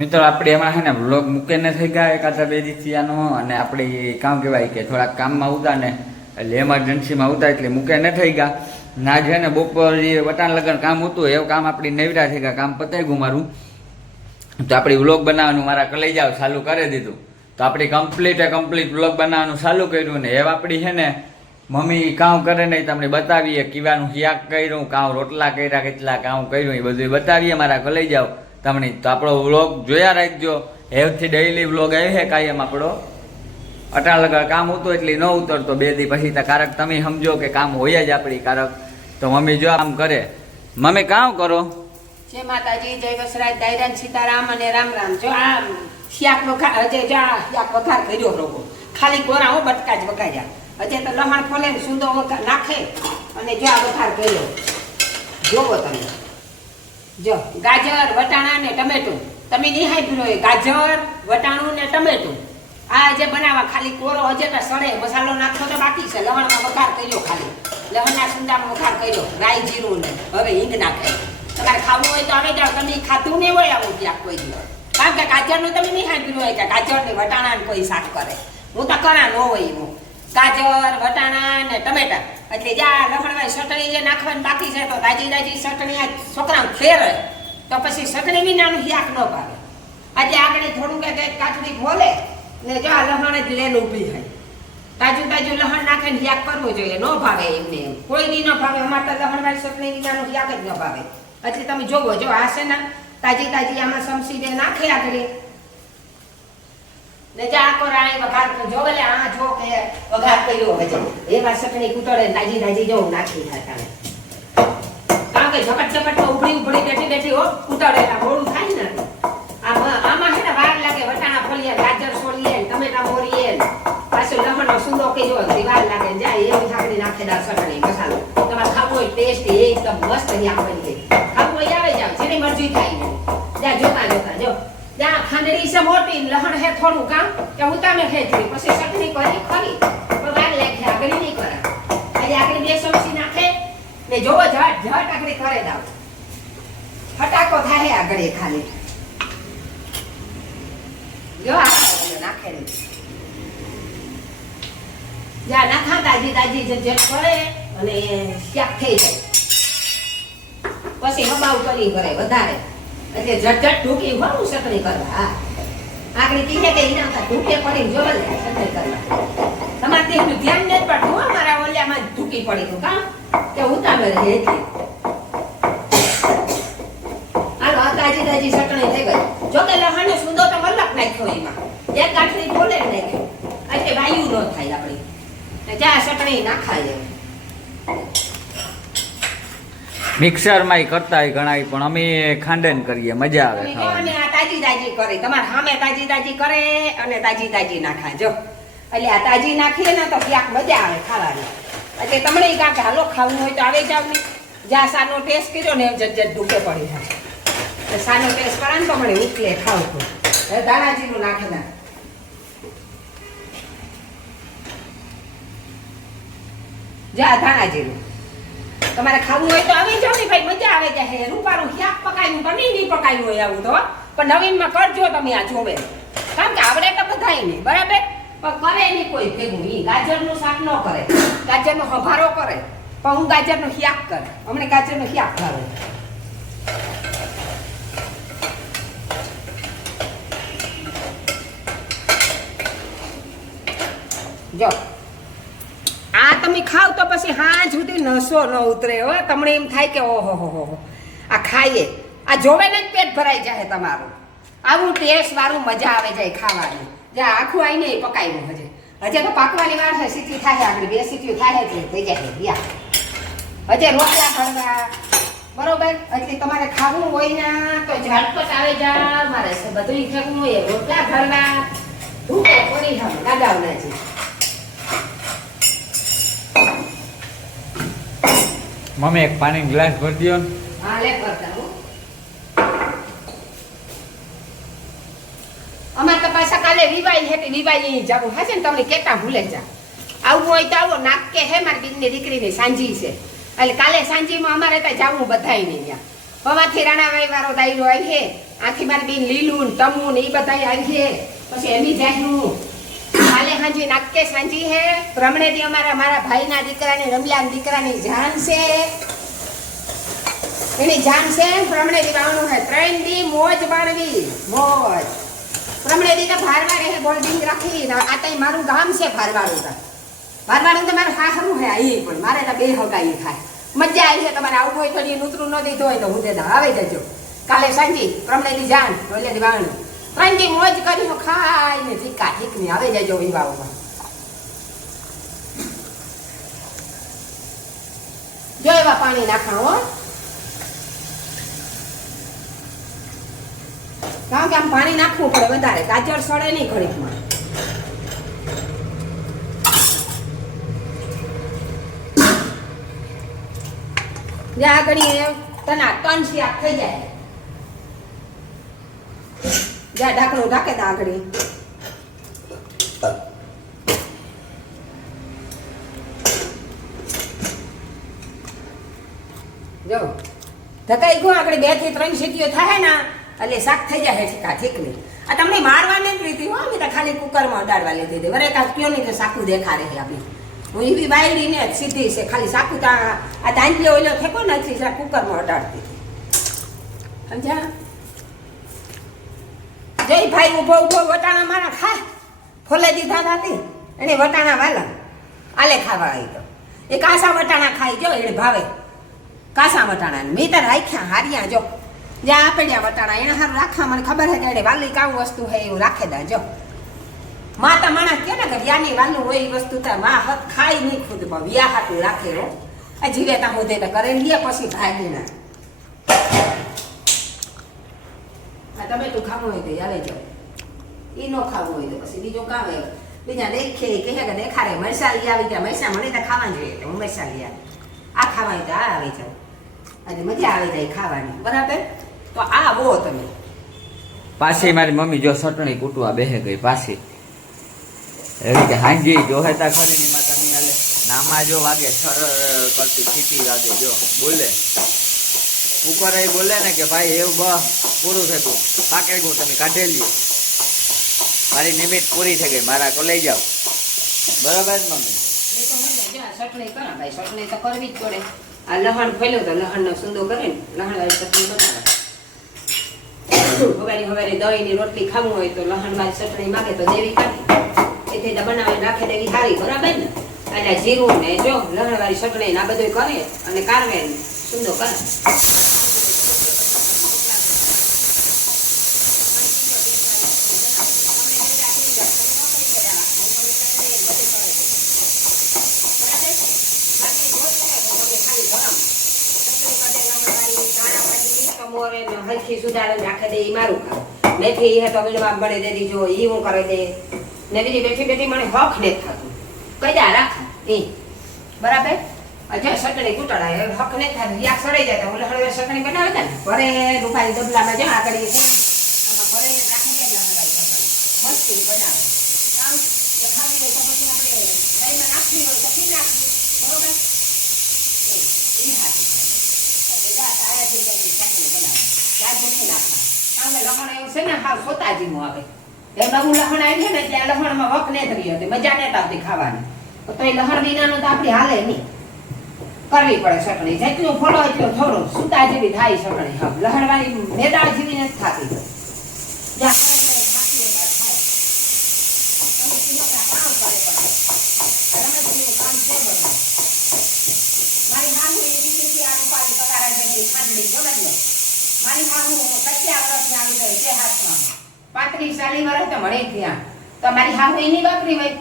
મિત્રો આપણે એમાં છે ને વ્લોગ મૂકીને થઈ ગયા એકાદા બે દિવસનો અને આપણે કામ કહેવાય કે થોડાક કામમાં આવતા ને એટલે એમરજન્સીમાં આવતા એટલે મૂકીને થઈ ગયા ના છે ને બપોર જે વટાણ લગન કામ હતું એવું કામ આપણી નવરા થઈ ગયા કામ પતાવી ગયું મારું તો આપણે વ્લોગ બનાવવાનું મારા કલેજાઓ ચાલુ કરી દીધું તો આપણે કમ્પ્લીટ વ્લોગ બનાવવાનું ચાલુ કર્યું ને એવા આપણી છે ને મમ્મી કામ કરે નહીં તમને બતાવીએ કીવાનું શાક કર્યું કામ રોટલા કર્યા કેટલા કામ કર્યું એ બધું બતાવીએ મારા કલેજાઓ તમને તો આપણો વ્લોગ જોયા રાખજો એવથી ડેઈલી વ્લોગ આવી છે કાયમ આપણો અટાણ લગા કામ હતું એટલે ન ઉતરતો બે દી પછી કારક તમે સમજો કે કામ હોય જ આપણી કારક તો મમ્મી જો કામ કરે મમ્મી કામ કરો જય માતાજી જય વસરાજ દાયરાન સીતારામ અને રામ રામ જો આ શાક વઘાર અજય જા શાક વઘાર કર્યો રોગો ખાલી કોરા હો બટકા જ વઘાર્યા અજય તો લહણ ફોલે ને સુંદો નાખે અને જો આ વઘાર કર્યો જોવો તમે જો ગાજર વટાણા ને ટમેટું તમે નિહાય પીરો ગાજર વટાણું ને ટમેટું આ જે બનાવવા ખાલી કોરો હજે તો સડે મસાલો નાખતો તો બાકી છે લવણમાં વઘાર કર્યો ખાલી લવણના સુંદામાં વઘાર કર્યો રાઈ જીરું ને હવે હિંગ નાખે તમારે ખાવું હોય તો આવે જાવ તમે ખાતું નહીં હોય આવું ક્યાંક કોઈ દિવસ કારણ કે ગાજરનું તમે નિહાય પીરો હોય કે ગાજર ને વટાણા ને કોઈ શાક કરે હું તો કરા ન હોય હું ગાજર વટાણા ને ટમેટા એટલે જ્યાં લવણમાં ચટણી જે નાખવાની બાકી છે તો તાજી ચટણી આ છોકરાને ફેરે તો પછી ચટણી વિનાનું શાક ન ભાવે આજે આગળ થોડું કે કાચડી બોલે ને જો લહણ જ લેન ઊભી થાય તાજું લહણ નાખીને શાક કરવું જોઈએ ન ભાવે એમને એમ કોઈ દી ન ભાવે અમારે તો લહણવાળી ચટણી વિનાનું શાક જ ન ભાવે એટલે તમે જોવો જો આ છે ને તાજી આમાં સમસી દે નાખે આગળ ને જા કોરાણી વઘાર જો એટલે આ જો કે વઘાર કર્યો હજે એમાં ચટણી કુટળે તાજી જો નાખી હતા કારણ કે ઝપટ તો ઉભળી બેઠી હો કુટળેલા મોડું થાય ને આમાં છે ને વાર લાગે વટાણા ફોલીએ ગાજર સોલીએ ટમેટા મોરીએ પાછું લહણનો સુંદો કીધો વાર લાગે જાય એવું ઝાકડી નાખેદાર ચટણી મસાલો તમારે ખાવું હોય ટેસ્ટ એકદમ મસ્ત અહીંયા બની ગઈ ખાવું હોય આવે જાવ જેની મરજી થાય જા જોતા જો ત્યાં ખાંડડી છે મોટી લહણ હે થોડું કામ કે હું તમે ખેંચી પછી ચટણી કરી ખરી પણ વાર લાગે આગળ નહીં કરે આજે આગળ બે સમસી નાખે ને જોવો ઝટ આગળ કરે દાવ ફટાકો થાય આગળ ખાલી જો આ નાખે જા નાખા તાજી જટ કરે અને શાક થઈ જાય પછી હબાવ કરી કરે વધારે એટલે ઝટ ઢૂકી હોવું ચટણી કરવા હા આગળ કીધે કે એના ઢૂકે પડી જો લે ચટણી કરવા તમારે તેનું ધ્યાન નથી પડતું હો મારા ઓલિયામાં ઢૂકી પડી તું કામ કે ઉતામે રહે એટલે હાલો તાજી ચટણી થઈ ગઈ જો કે લહણનો સુંદો તો મલક નાખ્યો એમાં એક ગાંઠડી બોલે નાખ્યો એટલે વાયુ ન થાય આપણી જ્યાં ચટણી નાખાય મિક્સરમાં કરતા ઘણા પણ અમે ખાંડન કરીએ મજા આવે ખાવાની આ તાજી કરે તમારે સામે તાજી કરે અને તાજી નાખાય જો એટલે આ તાજી નાખીએ ને તો ક્યાંક મજા આવે ખાવાની એટલે તમને કાંક હાલો ખાવું હોય તો આવે જાવ ને જ્યાં સાનો ટેસ્ટ કર્યો ને એમ જટ ઢૂકે પડી જાય સાનો ટેસ્ટ કરે ને તો મને ઉકલે ખાવ તો ધાણાજીરું નાખે ના જા ધાણાજીરું તમારે ખાવું હોય તો આવી જાવ ને ભાઈ મજા આવે જાય રૂપારું શાક પકાયું તો નહીં પકાયું હોય આવું તો પણ નવીનમાં કરજો તમે આ જોવે કારણ કે આવડે તો બધાય નહીં બરાબર પણ કરે નહીં કોઈ ભેગું એ ગાજરનું શાક ન કરે ગાજરનો હભારો કરે પણ હું ગાજરનું શાક કરે હમણાં ગાજરનું શાક ભાવે જો આ તમે ખાવ તો પછી હાં સુધી નસો ન ઉતરે હો તમને એમ થાય કે ઓહો આ ખાઈએ આ જોવે ને જ પેટ ભરાઈ જાય તમારું આવું ટેસ્ટ વાળું મજા આવે જાય ખાવાની જ્યાં આખું આવીને પકાવ્યું હજે તો પાકવાની વાર છે સીટી થાય આગળ બે સીટીઓ થાય એટલે થઈ જાય હજે રોટલા ઘરવા બરોબર એટલે તમારે ખાવું હોય ને તો ઝટપટ આવે જા મારે બધું ખાવું હોય રોટલા ઘરવા ધૂપે પડી હવે લગાવના છે મમ્મી એક પાણી ગ્લાસ ભરી દો ને હા લે ભરતા હું અમારે તો પાછા કાલે વિવાઈ હેતી વિવાઈ જવું હશે ને તમને કેતા ભૂલે જા આવું હોય તો આવો નાક કે હે મારી બીજની દીકરીની સાંજી છે એટલે કાલે સાંજીમાં અમારે ત્યાં જવું બધાય નહીં ત્યાં પવાથી રાણાવાળી વાળો દાયરો આવી હે આખી મારી બેન લીલું ને ટમું ને એ બધા આવી છે પછી એમી જાહેરું કાલે હાંજી નાકે સાંજી હે પ્રમણે દી મારા ભાઈના દીકરાની રમલાના દીકરાની જાન છે એની જાન છે પ્રમણે દી વાવનું હે 3 દી મોજ માણવી મોજ પ્રમણે દી તો ભારવા રહે બોલ્ડિંગ રાખી આ તઈ મારું ગામ છે ભારવાડું તો મારું હાહરું હે અહીં પણ મારે તો બે હગાઈ થાય મજા આવી છે તમારે આવું હોય તો નૂતરું ન દીધું હોય તો હું દેતા આવે જજો કાલે સાંજી પ્રમણે દી જાન બોલે દી વાવનું ત્રણથી મોજ કરી ખાઈને ઠીકા ઠીકની આવે જજો વિવાહમાં જો એવા પાણી નાખા હો કારણ કે આમ પાણી નાખવું પડે વધારે ગાજર સડે નહીં ઘડીકમાં જ્યાં આગળ તના ટન શાક થઈ જાય જ્યાં ઢાંકણું ઢાંકે તા આગળ જો ઢકાઈ ગયું આગળ 2 થી 3 સીટીઓ થાય ને એટલે શાક થઈ જાય ઠીકા ઠીકની આ તમને મારવાની જ રીતિ હો મેં તો ખાલી કુકરમાં અડાડવા લીધી હતી વરે કાંઈ કયો નહીં તો સાકું દેખાડે છે આપણી હું એવી બાયડીને જ સીધી છે ખાલી સાકું આ તાંજલે ઓલો થેકો નથી કુકરમાં અડાડતી હતી સમજ્યા જય ભાઈ ઉભો વટાણા મારા ખા ફોલે દીધા હતી એને વટાણા વાલા આલે ખાવા આવી તો એ કાસા વટાણા ખાઈ જો એને ભાવે કાસા વટાણા મેં તો રાખ્યા હારિયા જો જ્યાં આપડ્યા વટાણા એને હારું રાખવા મને ખબર છે કે એને વાલી કાવું વસ્તુ હે એવું રાખે દા જો માતા માણસ કે ને કે વ્યાની વાલું હોય એ વસ્તુ તો માં હત ખાઈ નહીં ખુદ વ્યા હાટું રાખે હો આ જીવે તા હોતે તો કરે લે પછી ભાગી ના તમે તું ખાવું હોય તો આવે જાઓ એ ન ખાવું હોય તો પછી બીજું કાવે બીજા દેખે કહે કે દેખાડે મરસા લઈ આવી ત્યાં મરસા મને તો ખાવા જોઈએ તો હું મરસા લઈ આવી આ ખાવા તો આ આવી જાવ અને મજા આવી જાય ખાવાની બરાબર તો આ બહુ તમે પાછી મારી મમ્મી જો ચટણી કૂટવા બેહે ગઈ પાછી એવી કે હાંજી જોહેતા ખરી માં તમે હાલે નામાં જો વાગે સર કરતી સીટી વાગે જો બોલે કુકર એ બોલે ને કે ભાઈ એવું બસ પૂરું થતું પાકે ગયું તમે કાઢે લ્યો મારી નિમિત્ત પૂરી થઈ ગઈ મારા કો લઈ જાઓ બરાબર ને મમ્મી ચટણી કરા ભાઈ ચટણી તો કરવી જ પડે આ લહણ ફેલ્યું તો લહણનો સુંદો કરે ને લહણ વાળી ચટણી બનાવે હવારી દહીંની રોટલી ખાવું હોય તો લહણ વાળી ચટણી માગે તો દેવી કાઢી એથી બનાવીને રાખી દેવી સારી બરાબર ને અને જીરું ને જો લહણ વાળી ચટણી આ બધું કરે અને કારવે સુંદો કરે હલકી સુધારે નાખે દે મારું કામ મેથી હે તો બીડમાં બળે દે દીજો ઈ હું કરે દે ને બીજી બેઠી બેઠી મને હક ને થતું કઈદા રાખ એ બરાબર અજય સટણી કૂટડાય હક ને થાય યાક સડાઈ જાય તો ઓલે હળવે સટણી બનાવે ને ભરે રૂપાઈ ડબલામાં જો આગળ છે આમાં ભરે રાખી દે લહરાઈ મસ્તી બનાવે આમ એ ખાવી હોય તો પછી આપણે દહીંમાં નાખવી હોય તો પી નાખી બરોબર ઈ હાથી લહણ એવું છે ને હા સોતાજીનું આવે એ નવું લહણ આવી ને ત્યાં લહણમાં વક ને થઈ હતી મજા ને આવતી ખાવાની તો એ લહણ વિનાનું તો આપણી હાલે નહીં કરવી પડે ચટણી જેટલું ફોડો એટલું થોડું સુતા જેવી થાય ચટણી હા લહણ વાળી મેદાળ જેવી નથી થતી મારી હાહુ કચ્યા વર્ષની આવી ગઈ તે હાથમાં 35-40 વર્ષ તો મળે ત્યાં તો મારી હાહુ એની વાપરી હોય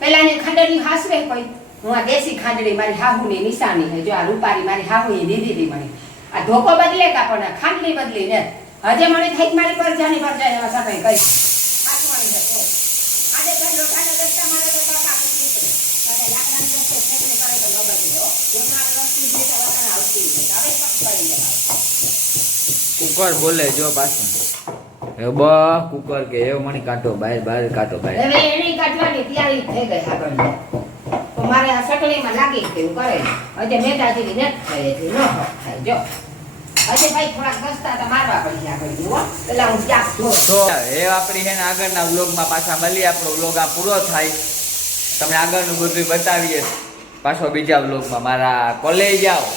પેલાની ખાંડણી હાસવે કોઈ હું આ દેશી ખાંડણી મારી હાહુની નિશાની છે જો આ રૂપારી મારી હાહુ એ દીધી હતી મને આ ધોકો બદલે કા પણ ખાંડણી બદલી ને હજે મને થઈ મારી પર જાની પર જાય એવા સાથે કઈ હાથવાની છે આજે ઘર લોટાના રસ્તા મારે તો કાકા પૂછી છે સાથે લાકડાની રસ્તે ફેકને કરે તો ન બદલે હો જેના રસ્તી જે તો વતન આવતી છે હવે પક કરી દેવા કુકર બોલે જો પાછું એ બ કુકર કે એવો મને કાઢો બહાર કાઢો બહાર હવે એની કાઢવાની તૈયારી થઈ ગઈ આગળ તો મારે આ સટણીમાં લાગી ગયું કરે હજે મેદા જેવી ન થાય એટલે ન થાય જો હજી ભાઈ થોડાક રસ્તા તો મારવા પડી આગળ હો એટલે હું ક્યાંક જોઉં. તો એ આપણી છે ને આગળના વ્લોગમાં પાછા મળીએ. આપણો વ્લોગ આ પૂરો થાય, તમને આગળનું બધું બતાવીએ પાછો બીજા વ્લોગમાં. મારા કોલેજ આવો.